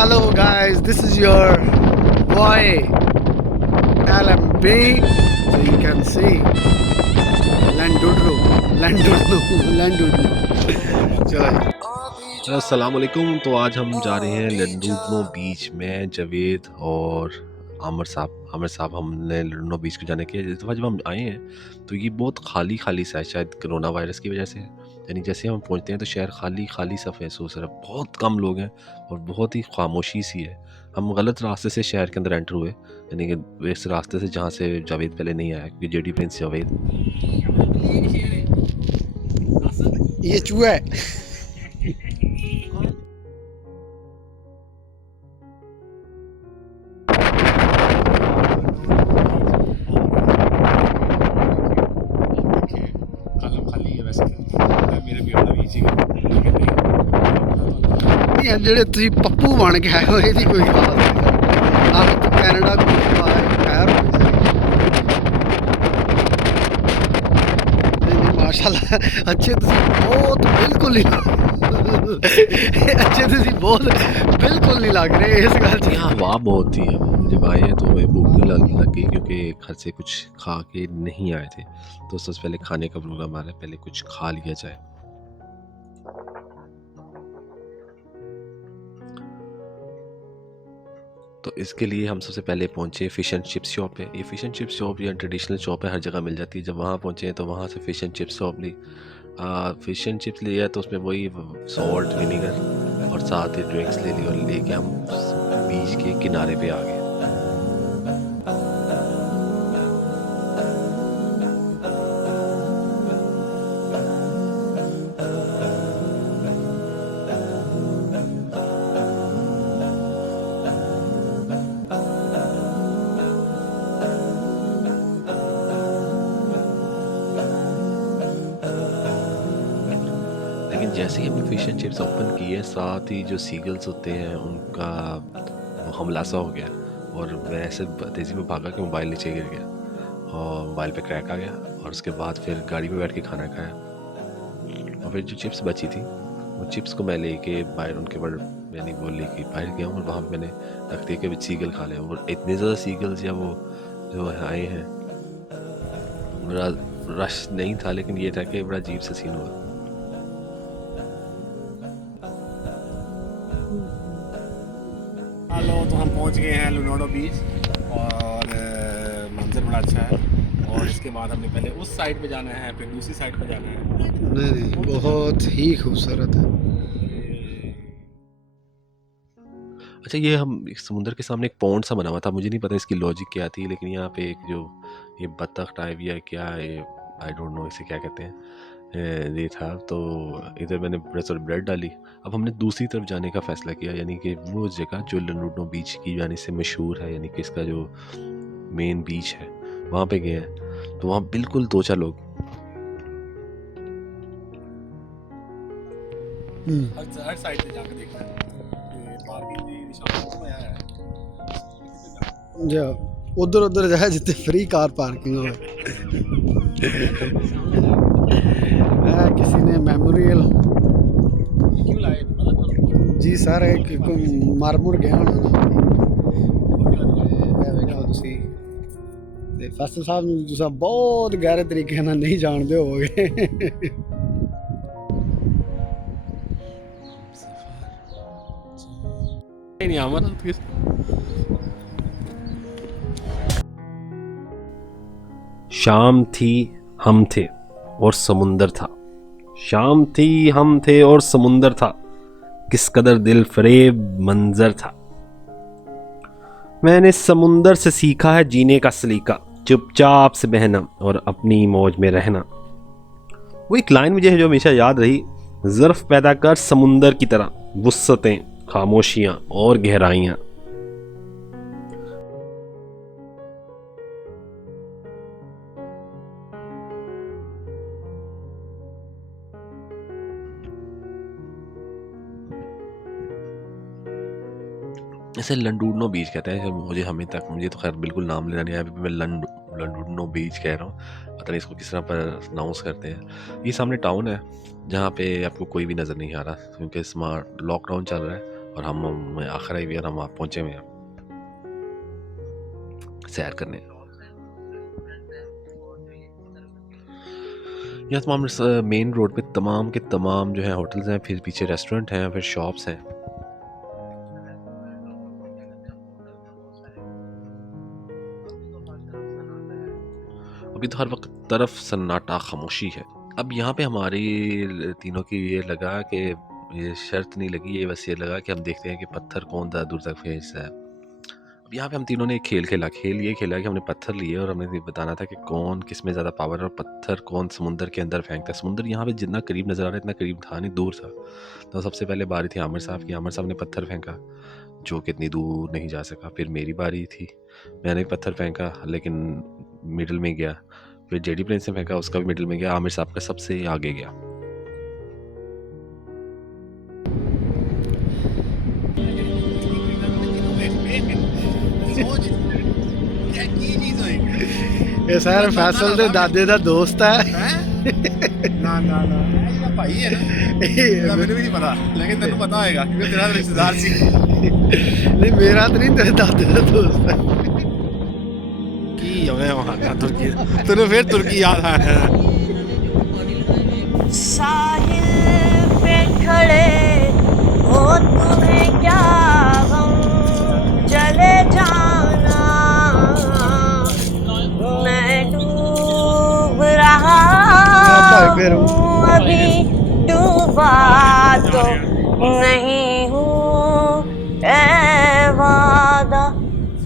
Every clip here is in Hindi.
Hello guys, this is your boy LMB. So you can see Landudno, Landudno, Landudno. चलो जी। अस्सलाम वालेकुम। तो आज हम जा रहे हैं लंडूडनो बीच में। जवेद और आमिर साहब हमने लंडूडनो बीच को जाने के इस दफ़ा जब हम आए हैं तो ये बहुत खाली खाली सा है, शायद कोरोना वायरस की वजह से। यानी जैसे हम पहुंचते हैं तो शहर खाली खाली सा महसूस हो रहा है, बहुत कम लोग हैं और बहुत ही खामोशी सी है। हम गलत रास्ते से शहर के अंदर एंटर हुए, यानी कि इस रास्ते से जहाँ से जावेद पहले नहीं आया, क्योंकि जेडी प्रिंस जावेद। ये चूहा है। ਇਹ ਜਿਹੜੇ ਤੁਸੀਂ ਪੱਪੂ ਬਣ ਕੇ ਆਏ ਹੋ ਇਹਦੀ ਕੋਈ ਖਾਸ ਨਹੀਂ। ਨਾ ਕਿ ਕੈਨੇਡਾ ਘੁੰਮ ਆਏ ਖੈਰ ਨਹੀਂ ਮਾਸ਼ਾਅੱਲਾ ਅੱਛੇ ਤੁਸੀਂ ਬਹੁਤ ਬਿਲਕੁਲ ਹੀ अच्छे ਤੁਸੀਂ बहुत बिल्कुल नहीं लग रहे इस गल च। यहाँ हवा बहुत थी। हम जब आए हैं तो हमें भूख भी लग गई, क्योंकि घर से कुछ खा के नहीं आए थे। तो सबसे पहले खाने का प्रोग्राम आ रहा है, पहले कुछ खा लिया जाए। तो इसके लिए हम सबसे पहले पहुंचे फ़िश एंड चिप्स शॉप पे। ये फ़िश एंड चिप्स शॉप या ट्रेडिशनल शॉप है, हर जगह मिल जाती है। जब वहाँ पहुंचे तो वहाँ से फ़िश एंड चिप्स शॉप ली। फ़िश एंड चिप्स लिया तो उसमें वही सॉल्ट विनीगर और साथ ही ड्रिंक्स ले ली, और लेके हम बीच के किनारे पे आ गए। लेकिन जैसे ही हमने फ़िश एंड चिप्स ओपन किए, साथ ही जो सीगल्स होते हैं उनका वो हमला सा हो गया, और मैं ऐसे तेज़ी में भागा कि मोबाइल नीचे गिर गया और मोबाइल पे क्रैक आ गया। और उसके बाद फिर गाड़ी में बैठ के खाना खाया, और फिर जो चिप्स बची थी वो चिप्स को मैं लेके बाहर उनके ऊपर मैंने वो लेके बाहर गया, और वहाँ पे मैंने रख दिया कि सीगल खा लें। और इतने ज़्यादा सीगल्स या वो जो आए हैं, बड़ा रश नहीं था, लेकिन ये था कि बड़ा अजीब सा सीन हुआ। हेलो, तो हम पहुंच गए हैं लुनोडो बीच, और मंजर बड़ा अच्छा है। और इसके बाद हमने पहले उस साइड पे जाना है, फिर दूसरी साइड पे जाना है। नहीं बहुत ही खूबसूरत है। अच्छा, ये हम एक समुंदर के सामने एक पॉन्ड सा बना हुआ था, मुझे नहीं पता इसकी लॉजिक क्या थी, लेकिन यहाँ पे एक जो ये बत्तख टाइप या क्या ये आई डोंट नो इसे क्या कहते हैं, ये था। तो इधर मैंने ब्रेड डाली। अब हमने दूसरी तरफ जाने का फ़ैसला किया, यानी कि वो जगह जो लंडूडनो बीच की यानी से मशहूर है, यानी कि इसका जो मेन बीच है वहाँ पे गए हैं। तो वहाँ बिल्कुल 2-4 लोग हर साइड पे जाकर देखना है कि पार्किंग की निशान उसमें है। जा उधर उधर जाए जितने फ्री कार पार्किंग हो। किसी ने मेमोरियल क्यों लाए पता जी सर एक मर मुर गया होना ਤੁਸੀਂ ਤੇ ਫਸਲ ਸਾਹਿਬ ਨੂੰ ਤੁਸੀਂ ਬਹੁਤ ਗਹਿਰੇ ਤਰੀਕੇ ਨਾਲ ਨਹੀਂ ਜਾਣਦੇ ਹੋਵੋਗੇ। नहीं आमर शाम थी, हम थे और समुंदर था। शाम थी, हम थे और समुंदर था। किस कदर दिल फरेब मंजर था। मैंने समुंदर से सीखा है जीने का सलीका, चुपचाप से बहना और अपनी मौज में रहना। वो एक लाइन मुझे है जो हमेशा याद रही, ज़र्फ़ पैदा कर समुंदर की तरह, वुस्सतें, खामोशियाँ और गहराइयाँ। इसे लंडूडनो बीच कहते हैं। मुझे तो खैर बिल्कुल नाम लेना नहीं आया, अभी मैं लंडूडनो बीच कह रहा हूँ। पता नहीं इसको किस तरह पर अनाउंस करते हैं। ये सामने टाउन है जहाँ पे आपको कोई भी नज़र नहीं आ रहा, क्योंकि स्मार्ट लॉकडाउन चल रहा है। और हम आखिर आई हुई है और हम वहाँ पहुँचे हुए हैं सैर करने। यहाँ तमाम मेन रोड पे तमाम के तमाम जो है होटल्स हैं, फिर पीछे रेस्टोरेंट हैं, फिर शॉप्स हैं। अभी तो हर वक्त तरफ सन्नाटा खामोशी है। अब यहाँ पे हमारी तीनों की ये लगा कि ये शर्त नहीं लगी, ये बस ये लगा कि हम देखते हैं कि पत्थर कौन ज़्यादा दूर तक फेंकता है। अब यहाँ पे हम तीनों ने एक खेल खेला कि हमने पत्थर लिए और हमने ये बताना था कि कौन किस में ज़्यादा पावर है और पत्थर कौन समुंदर के अंदर फेंकता है। समुंदर यहाँ पे जितना करीब नज़र आ रहा है इतना करीब था नहीं, दूर था। तो सबसे पहले बारी थी आमिर साहब की। आमिर साहब ने पत्थर फेंका जो कि इतनी दूर नहीं जा सका। फिर मेरी बारी थी, मैंने पत्थर फेंका लेकिन मिडल में गया। फिर जेडी प्रिंस ने फेंका, उसका भी मिडल में गया। आमिर साहब का सबसे आगे गया। ਇਹ ਸਰ ਫੈਸਲ ਦੇ ਦਾਦੇ ਦਾ ਦੋਸਤ ਹੈ। ना ना ना ये भाई है ना, ਇਹਦਾ ਮੈਨੂੰ ਵੀ ਨਹੀਂ ਪਤਾ, ਲੇਕਿਨ ਤੈਨੂੰ ਪਤਾ ਹੋਏਗਾ ਕਿਉਂਕਿ ਤੇਰਾ ਰਿਸ਼ਤੇਦਾਰ ਸੀ। ਨਹੀਂ ਮੇਰਾ ਤਾਂ ਨਹੀਂ, ਤੇਰੇ ਦਾਦੇ ਦਾ ਦੋਸਤ ਹੈ। ਕੀ ਹੋਇਆ ਵਹਾਂ का तुर्की, ਤੈਨੂੰ ਫਿਰ तुर्की याद आया है। साहिल पे खड़े हो तुम्हें क्या गम, चले जाना मैं डूब रहा हूँ, अभी डूबा तो नहीं हूँ, ऐ वादा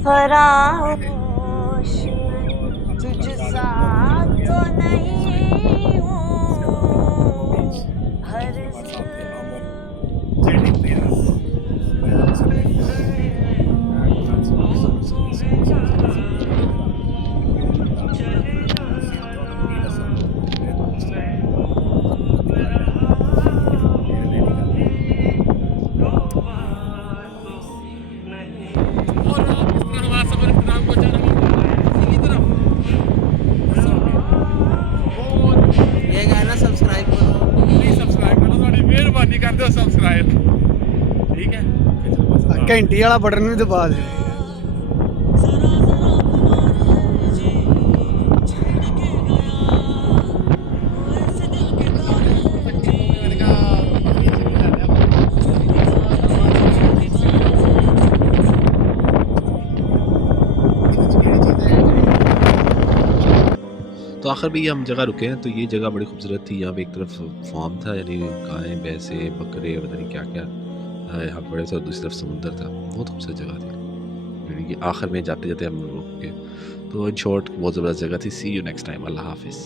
फरामोश तुझसा तो नहीं हूँ, हर ये गाना सब्सक्राइब करो, सब्सक्राइब करो, थोड़ी मेहरबानी कर दो सब्सक्राइब, ठीक है। ਘੰਟੀ ਵਾਲਾ ਬਟਨ ਵੀ ਦਬਾ ਦੇ। तो आखिर भी ये हम जगह रुके हैं। तो ये जगह बड़ी खूबसूरत थी। यहाँ पे एक तरफ फार्म था, यानी गायें भैंसे बकरे पता नहीं क्या क्या यहाँ पे बड़े से, और दूसरी तरफ समुंदर था। बहुत खूबसूरत जगह थी। यानी कि आखिर में जाते जाते हम रुक गए। तो इन शॉर्ट बहुत ज़बरदस्त जगह थी। सी यू नेक्स्ट टाइम। अल्लाह हाफिज़।